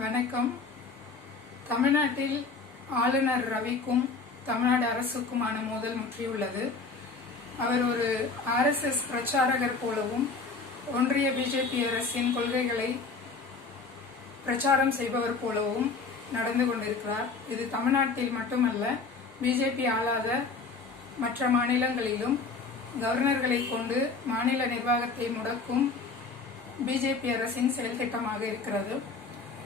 வணக்கம். தமிழ்நாட்டில் ஆளுநர் ரவிக்கும் தமிழ்நாடு அரசுக்குமான மோதல் முற்றியுள்ளது. அவர் ஒரு ஆர்எஸ்எஸ் பிரச்சாரகர் போலவும் ஒன்றிய பிஜேபி அரசின் கொள்கைகளை பிரச்சாரம் செய்பவர் போலவும் நடந்து கொண்டிருக்கிறார். இது தமிழ்நாட்டில் மட்டுமல்ல பிஜேபி ஆளாத மற்ற மாநிலங்களிலும் கவர்னர்களை கொண்டு மாநில நிர்வாகத்தை முடக்கும் பிஜேபி அரசின் செயல்திட்டமாக இருக்கிறது.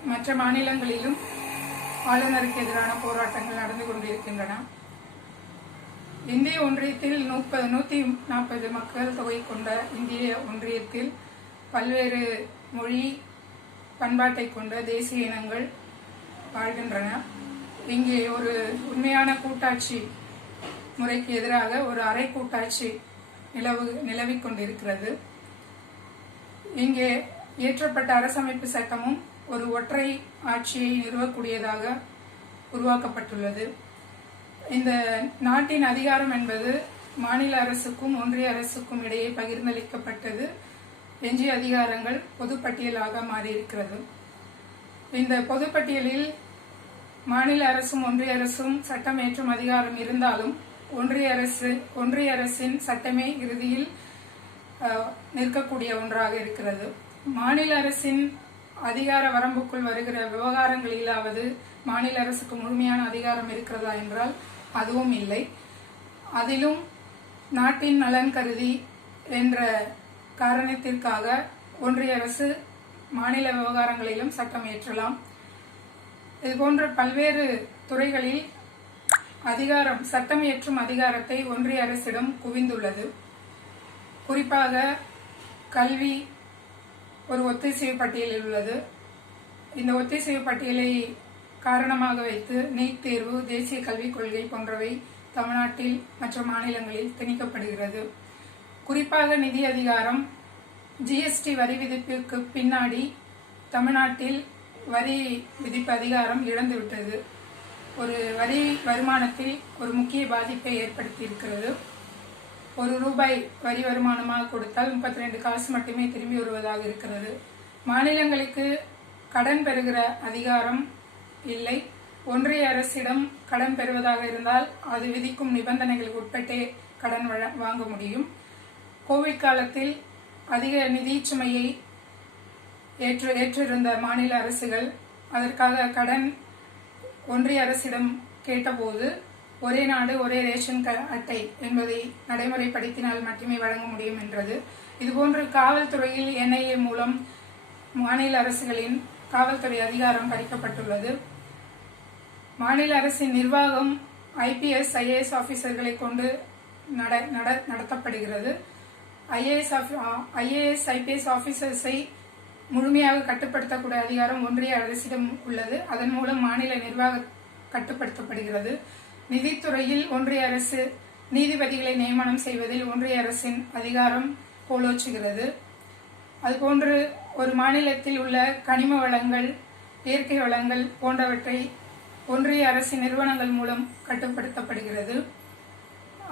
மற்ற மாநிலங்களிலும் ஆளுநருக்கு எதிரான போராட்டங்கள் நடந்து கொண்டிருக்கின்றன. இந்திய ஒன்றியத்தில் முப்பது நூத்தி நாற்பது மக்கள் தொகை கொண்ட இந்திய ஒன்றியத்தில் பல்வேறு மொழி பண்பாட்டை கொண்ட தேசிய இனங்கள் வாழ்கின்றன. இங்கே ஒரு உண்மையான கூட்டாட்சி முறைக்கு எதிராக ஒரு அரை கூட்டாட்சி நிலவு நிலவிக் கொண்டிருக்கிறது. இங்கே இயற்றப்பட்ட அரசமைப்பு சட்டமும் ஒரு ஒற்றை ஆட்சியை நிறுவக்கூடியதாக உருவாக்கப்பட்டுள்ளது. இந்த நாட்டின் அதிகாரம் என்பது மாநில அரசுக்கும் ஒன்றிய அரசுக்கும் இடையே பகிர்ந்தளிக்கப்பட்டது. எஞ்சிய அதிகாரங்கள் பொதுப்பட்டியலாக மாறியிருக்கிறது. இந்த பொதுப்பட்டியலில் மாநில அரசும் ஒன்றிய அரசும் சட்டம் ஏற்றும் அதிகாரம் இருந்தாலும் ஒன்றிய அரசு ஒன்றிய அரசின் சட்டமே இறுதியில் நிற்கக்கூடிய ஒன்றாக இருக்கிறது. மாநில அரசின் அதிகார வரம்புக்குள் வருகிற விவகாரங்களிலாவது மாநில அரசுக்கு முழுமையான அதிகாரம் இருக்கிறதா என்றால் அதுவும் இல்லை. அதிலும் நாட்டின் நலன் கருதி என்ற காரணத்திற்காக ஒன்றிய அரசு மாநில விவகாரங்களிலும் சட்டம் இயற்றலாம் இது போன்ற பல்வேறு துறைகளில் அதிகாரம் சட்டம் இயற்றும் அதிகாரத்தை ஒன்றிய அரசிடம் குவிந்துள்ளது. குறிப்பாக கல்வி ஒரு ஒத்திசைவு பட்டியலில் உள்ளது. இந்த ஒத்திசைவு பட்டியலை காரணமாக வைத்து நீட் தேர்வு தேசிய கல்விக் கொள்கை போன்றவை தமிழ்நாட்டில் மற்ற மாநிலங்களில் திணிக்கப்படுகிறது. குறிப்பாக நிதி அதிகாரம் ஜிஎஸ்டி வரி விதிப்பிற்கு பின்னாடி தமிழ்நாட்டில் வரி விதிப்பு அதிகாரம் இழந்துவிட்டது. ஒரு வரி வருமானத்தில் ஒரு முக்கிய பாதிப்பை ஏற்படுத்தியிருக்கிறது. ஒரு ரூபாய் வரி வருமானமாக கொடுத்தால் முப்பத்தி ரெண்டு காசு மட்டுமே திரும்பி வருவதாக இருக்கிறது. மாநிலங்களுக்கு கடன் பெறுகிற அதிகாரம் இல்லை. ஒன்றிய அரசிடம் கடன் பெறுவதாக இருந்தால் அது விதிக்கும் நிபந்தனைகளுக்கு உட்பட்டே கடன் வழ- வாங்க முடியும். கோவிட் காலத்தில் அதிக நிதி சுமையை ஏற்று ஏற்றிருந்த மாநில அரசுகள் அதற்காக கடன் ஒன்றிய அரசிடம் கேட்டபோது ஒரே நாடு ஒரே ரேஷன் க- அட்டை என்பதை நடைமுறைப்படுத்தினால் மட்டுமே வழங்க முடியும் என்றது. இதுபோன்று காவல்துறையில் என்ஐஏ மூலம் மாநில அரசுகளின் காவல்துறை அதிகாரம் பறிக்கப்பட்டுள்ளது. மாநில அரசின் நிர்வாகம் ஐபிஎஸ் ஐஏஎஸ் ஆபீசர்களை கொண்டு நட- நட- நடத்தப்படுகிறது. ஐஏஎஸ் ஐஏஎஸ் ஐபிஎஸ் ஆபீசர்ஸை முழுமையாக கட்டுப்படுத்தக்கூடிய அதிகாரம் ஒன்றிய அரசிடம் உள்ளது. அதன் மூலம் மாநில நிர்வாக கட்டுப்படுத்தப்படுகிறது. நிதித்துறையில் ஒன்றிய அரசு நீதிபதிகளை நியமனம் செய்வதில் ஒன்றிய அரசின் அதிகாரம் கோலோச்சுகிறது அதுபோன்று ஒரு மாநிலத்தில் உள்ள கனிம வளங்கள் இயற்கை வளங்கள் போன்றவற்றை ஒன்றிய அரசின் நிறுவனங்கள் மூலம் கட்டுப்படுத்தப்படுகிறது.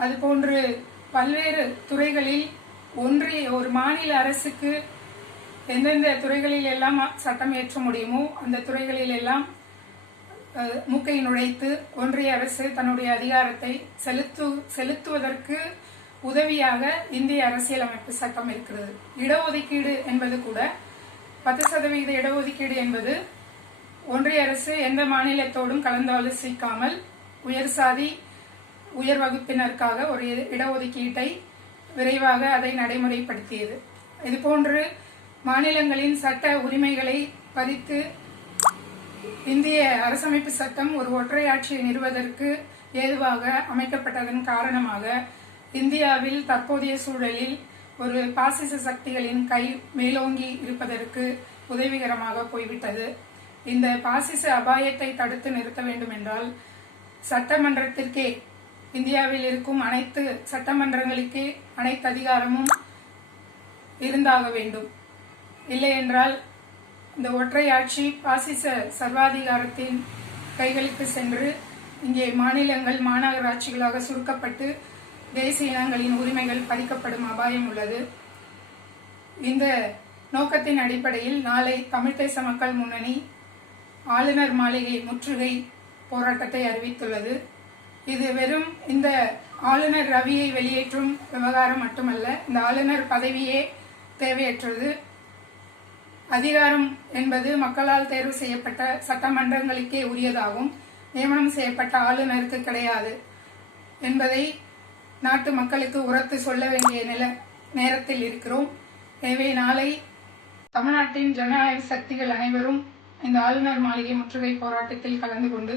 அதுபோன்று பல்வேறு துறைகளில் ஒன்றிய ஒரு மாநில அரசுக்கு எந்தெந்த துறைகளில் எல்லாம் சட்டம் இயற்ற முடியுமோ அந்த துறைகளில் எல்லாம் மூக்கை நுழைத்து ஒன்றிய அரசு தன்னுடைய அதிகாரத்தை செலுத்து செலுத்துவதற்கு உதவியாக இந்திய அரசியலமைப்பு சட்டம் இருக்கிறது. இடஒதுக்கீடு என்பது கூட பத்து சதவீத இடஒதுக்கீடு என்பது ஒன்றிய அரசு எந்த மாநிலத்தோடும் கலந்தாலோசிக்காமல் உயர் சாதி உயர் வகுப்பினருக்காக ஒரு இடஒதுக்கீட்டை விரைவாக அதை நடைமுறைப்படுத்தியது. இதுபோன்று மாநிலங்களின் சட்ட உரிமைகளை பறித்து இந்திய அரசமைப்பு சட்டம் ஒரு ஒற்றை ஆட்சியை நிறுவதற்கு ஏதுவாக அமைக்கப்பட்டதன் காரணமாக இந்தியாவில் தற்போதைய சூழலில் ஒரு பாசிச சக்திகளின் கை மேலோங்கி இருப்பதற்கு உதவிகரமாக போய்விட்டது. இந்த பாசிச அபாயத்தை தடுத்து நிறுத்த வேண்டும் என்றால் சட்டமன்றத்திற்கே இந்தியாவில் இருக்கும் அனைத்து சட்டமன்றங்களுக்கே அனைத்து அதிகாரமும் இருந்தாக வேண்டும். இல்லை என்றால் இந்த ஒற்றை ஆட்சி பாசிச சர்வாதிகாரத்தின் கைகளுக்கு சென்று இங்கே மாநிலங்கள் மாநகராட்சிகளாக சுருக்கப்பட்டு தேசிய இனங்களின் உரிமைகள் பறிக்கப்படும் அபாயம் உள்ளது. இந்த நோக்கத்தின் அடிப்படையில் நாளை தமிழ் தேச மக்கள் முன்னணி ஆளுநர் மாளிகை முற்றுகை போராட்டத்தை அறிவித்துள்ளது. இது வெறும் இந்த ஆளுநர் ரவியை வெளியேற்றும் விவகாரம் மட்டுமல்ல இந்த ஆளுநர் பதவியே தேவையற்றது. அதிகாரம் என்பது மக்களால் தேர்வு செய்யப்பட்ட சட்டமன்றங்களுக்கே உரியதாகும் நியமனம் செய்யப்பட்ட ஆளுநருக்கு கிடையாது என்பதை நாட்டு மக்களுக்கு உரத்து சொல்ல வேண்டிய நில நேரத்தில் இருக்கிறோம். எனவே நாளை தமிழ்நாட்டின் ஜனநாயக சக்திகள் அனைவரும் இந்த ஆளுநர் மாளிகை முற்றுகை போராட்டத்தில் கலந்து கொண்டு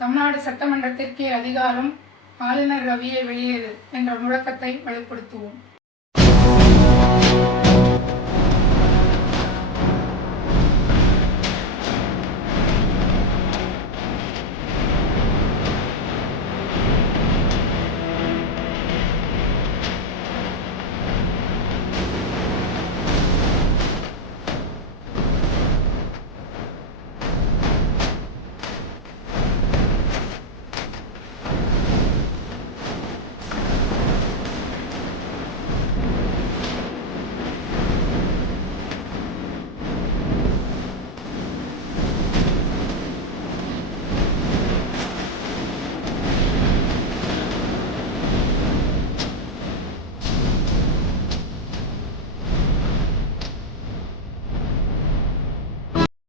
தமிழ்நாடு சட்டமன்றத்திற்கே அதிகாரம் ஆளுநர் ரவியை வெளியேறு என்ற முழக்கத்தை வலுப்படுத்துவோம்.